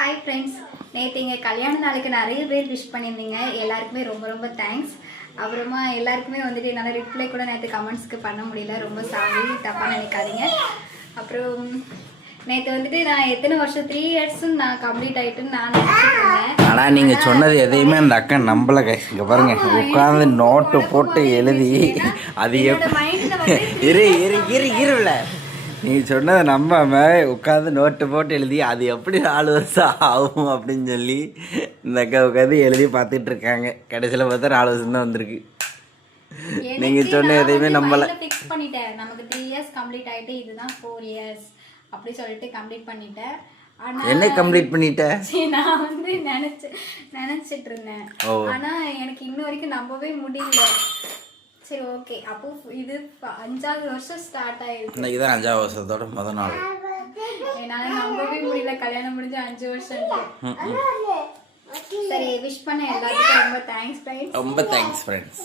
Hi friends, நேற்று எங்கள் கல்யாண நாளுக்கு நிறைய பேர் விஷ் பண்ணியிருந்தீங்க. எல்லாருக்குமே ரொம்ப ரொம்ப தேங்க்ஸ். அப்புறமா எல்லாருக்குமே வந்துட்டு என்னால் ரிப்ளை கூட நேற்று கமெண்ட்ஸ்க்கு பண்ண முடியல. ரொம்ப சாரி, தப்பாக நினைக்காதீங்க. அப்புறம் நேற்று வந்துட்டு நான் எத்தனை வருஷம் 3 இயர்ஸும் நான் கம்ப்ளீட் ஆகிட்டுன்னு நான் நினச்சிருந்தேன். ஆனால் நீங்கள் சொன்னது எதையுமே அந்த அக்கா நம்பலை. இங்கே பாருங்க, உட்காந்து நோட்டு போட்டு எழுதி அது இருல நீங்கள் சொன்னதை நம்பாமல் உட்காந்து நோட்டு போட்டு எழுதி அது எப்படி 4 வருஷம் ஆகும் அப்படின்னு சொல்லி இந்த அக்கா உட்காந்து எழுதி பார்த்துட்டு இருக்காங்க. கடைசியில் பார்த்தா 4 வருஷம் தான் வந்திருக்கு. நீங்கள் சொன்ன எதையுமே நம்பலை. ஃபிக்ஸ் பண்ணிட்டேன், நமக்கு 3 இயர்ஸ் கம்ப்ளீட் ஆகிட்டு இதுதான் 4 இயர்ஸ் அப்படி சொல்லிட்டு கம்ப்ளீட் பண்ணிட்டேன். என்ன கம்ப்ளீட் பண்ணிட்ட? நான் வந்து நினைச்சிட்டு இருந்தேன். ஆனா எனக்கு இன்ன வரைக்கும் நம்பவே முடியல. சரி, ஓகே. அப்போ இது 5வது வருஷம் ஸ்டார்ட் ஆயிருக்கு. இன்னைக்கு தான் 5வது வருஷத்தோட முதல் நாள். என்னால நம்பவே முடியல கல்யாணம் முடிஞ்சு 5 வருஷம். சரி, விஷ் பண்ண எல்லாத்துக்கும் ரொம்ப தேங்க்ஸ் ஃப்ரெண்ட்ஸ். ரொம்ப தேங்க்ஸ் ஃப்ரெண்ட்ஸ்.